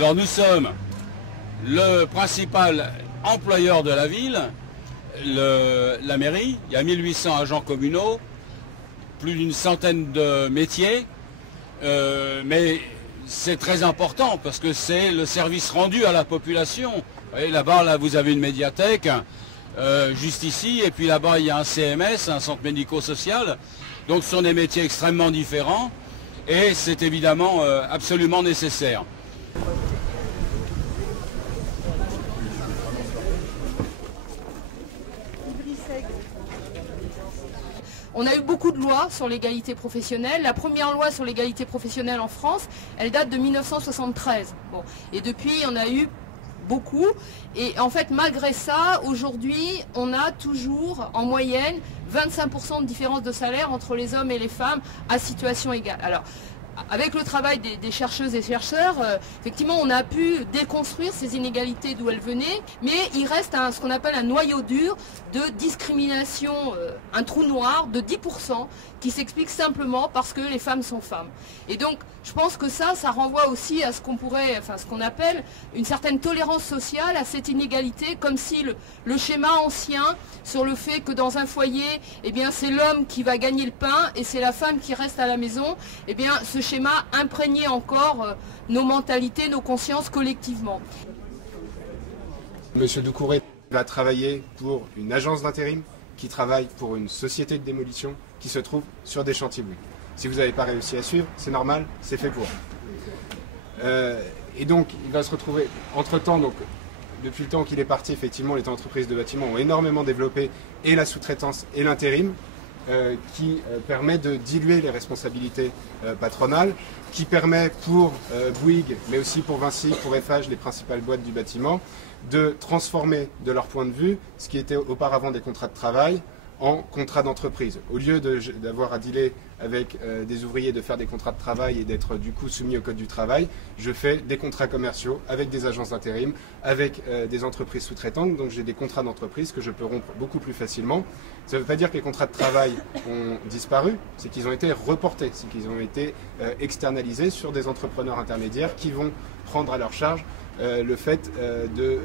Alors nous sommes le principal employeur de la ville, la mairie. Il y a 1800 agents communaux, plus d'une centaine de métiers, mais c'est très important parce que c'est le service rendu à la population. Vous voyez, là-bas, là, vous avez une médiathèque, juste ici, et puis là-bas, il y a un CMS, un centre médico-social. Donc ce sont des métiers extrêmement différents et c'est évidemment absolument nécessaire. On a eu beaucoup de lois sur l'égalité professionnelle. La première loi sur l'égalité professionnelle en France, elle date de 1973. Bon. Et depuis, on a eu beaucoup. Et en fait, malgré ça, aujourd'hui, on a toujours, en moyenne, 25% de différence de salaire entre les hommes et les femmes à situation égale. Alors, avec le travail des chercheuses et chercheurs, effectivement, on a pu déconstruire ces inégalités d'où elles venaient, mais il reste ce qu'on appelle un noyau dur de discrimination, un trou noir de 10% qui s'explique simplement parce que les femmes sont femmes. Et donc, je pense que ça renvoie aussi à ce qu'on pourrait, enfin, ce qu'on appelle une certaine tolérance sociale à cette inégalité, comme si le schéma ancien sur le fait que dans un foyer, eh bien, c'est l'homme qui va gagner le pain et c'est la femme qui reste à la maison, eh bien, ce schéma imprégnait encore nos mentalités, nos consciences collectivement. Monsieur Doucouré va travailler pour une agence d'intérim qui travaille pour une société de démolition qui se trouve sur des chantiers Bouygues. Si vous n'avez pas réussi à suivre, c'est normal, c'est fait pour. Et donc, il va se retrouver, entre-temps, donc, depuis le temps qu'il est parti, effectivement, les entreprises de bâtiment ont énormément développé et la sous-traitance et l'intérim, qui permet de diluer les responsabilités patronales, qui permet pour Bouygues, mais aussi pour Vinci, pour Eiffage, les principales boîtes du bâtiment, de transformer de leur point de vue ce qui était auparavant des contrats de travail en contrat d'entreprise. Au lieu d'avoir à dealer avec des ouvriers, de faire des contrats de travail et d'être du coup soumis au code du travail, je fais des contrats commerciaux avec des agences d'intérim, avec des entreprises sous-traitantes, donc j'ai des contrats d'entreprise que je peux rompre beaucoup plus facilement. Ça ne veut pas dire que les contrats de travail ont disparu, c'est qu'ils ont été reportés, c'est qu'ils ont été externalisés sur des entrepreneurs intermédiaires qui vont prendre à leur charge le fait de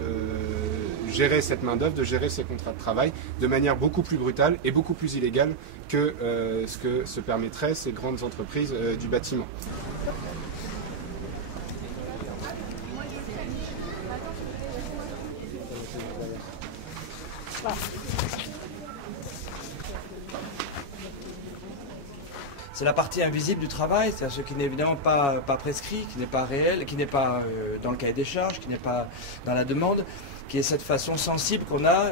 gérer cette main-d'œuvre, de gérer ces contrats de travail de manière beaucoup plus brutale et beaucoup plus illégale que ce que se permettraient ces grandes entreprises du bâtiment. C'est la partie invisible du travail, c'est-à-dire ce qui n'est évidemment pas prescrit, qui n'est pas réel, qui n'est pas dans le cahier des charges, qui n'est pas dans la demande, qui est cette façon sensible qu'on a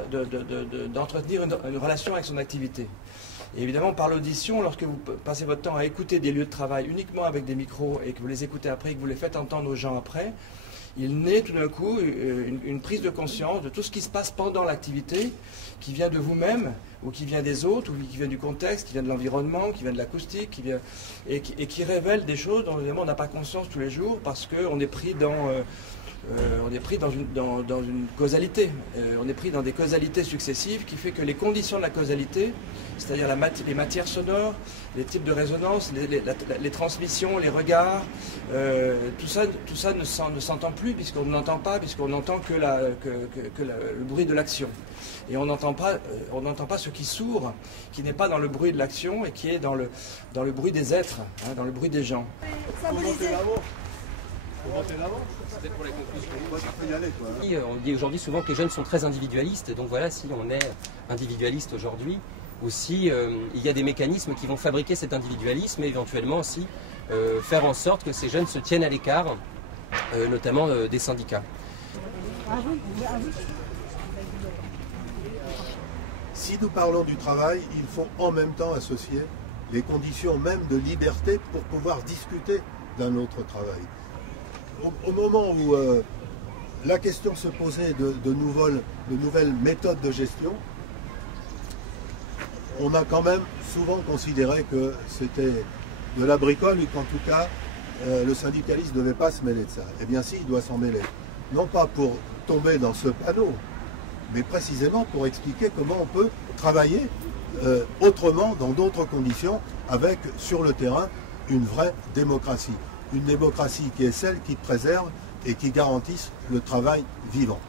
d'entretenir une relation avec son activité. Et évidemment, par l'audition, lorsque vous passez votre temps à écouter des lieux de travail uniquement avec des micros et que vous les écoutez après et que vous les faites entendre aux gens après, il naît tout d'un coup une prise de conscience de tout ce qui se passe pendant l'activité, qui vient de vous-même, ou qui vient des autres, ou qui vient du contexte, qui vient de l'environnement, qui vient de l'acoustique, et qui révèle des choses dont évidemment on n'a pas conscience tous les jours parce qu'on est pris dans une causalité. On est pris dans des causalités successives qui fait que les conditions de la causalité, c'est-à-dire les matières sonores, les types de résonance, les transmissions, les regards, tout ça ne s'entend plus puisqu'on n'entend pas, puisqu'on n'entend que le bruit de l'action. Et on n'entend pas ce qui sourd, qui n'est pas dans le bruit de l'action et qui est dans le bruit des êtres, hein, dans le bruit des gens. On dit aujourd'hui souvent que les jeunes sont très individualistes, donc voilà, si on est individualiste aujourd'hui, aussi il y a des mécanismes qui vont fabriquer cet individualisme et éventuellement aussi faire en sorte que ces jeunes se tiennent à l'écart, notamment des syndicats. Si nous parlons du travail, il faut en même temps associer les conditions même de liberté pour pouvoir discuter d'un autre travail. Au moment où la question se posait de nouvelles méthodes de gestion, on a quand même souvent considéré que c'était de la bricole et qu'en tout cas, le syndicaliste ne devait pas se mêler de ça. Eh bien si, il doit s'en mêler. Non pas pour tomber dans ce panneau, mais précisément pour expliquer comment on peut travailler autrement, dans d'autres conditions, avec, sur le terrain, une vraie démocratie. Une démocratie qui est celle qui préserve et qui garantissent le travail vivant.